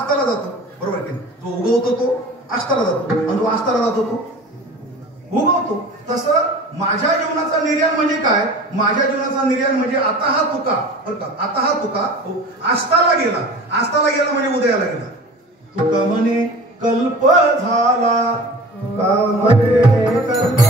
अस्ताला जातो, बरोबर की नाही? जो उगवतो तो अस्ताला जातो आणि जो अस्ताला जातो तो उगवतो. तसं माझ्या जीवनाचा निर्याण म्हणजे काय? माझ्या जीवनाचा निर्याण म्हणजे आता हा तुका, बरं का, आता हा तुका अस्ताला गेला. अस्ताला गेला म्हणजे उदयाला गेला. तुका म्हणे कल्प झाला, तुका म्हणे कल्प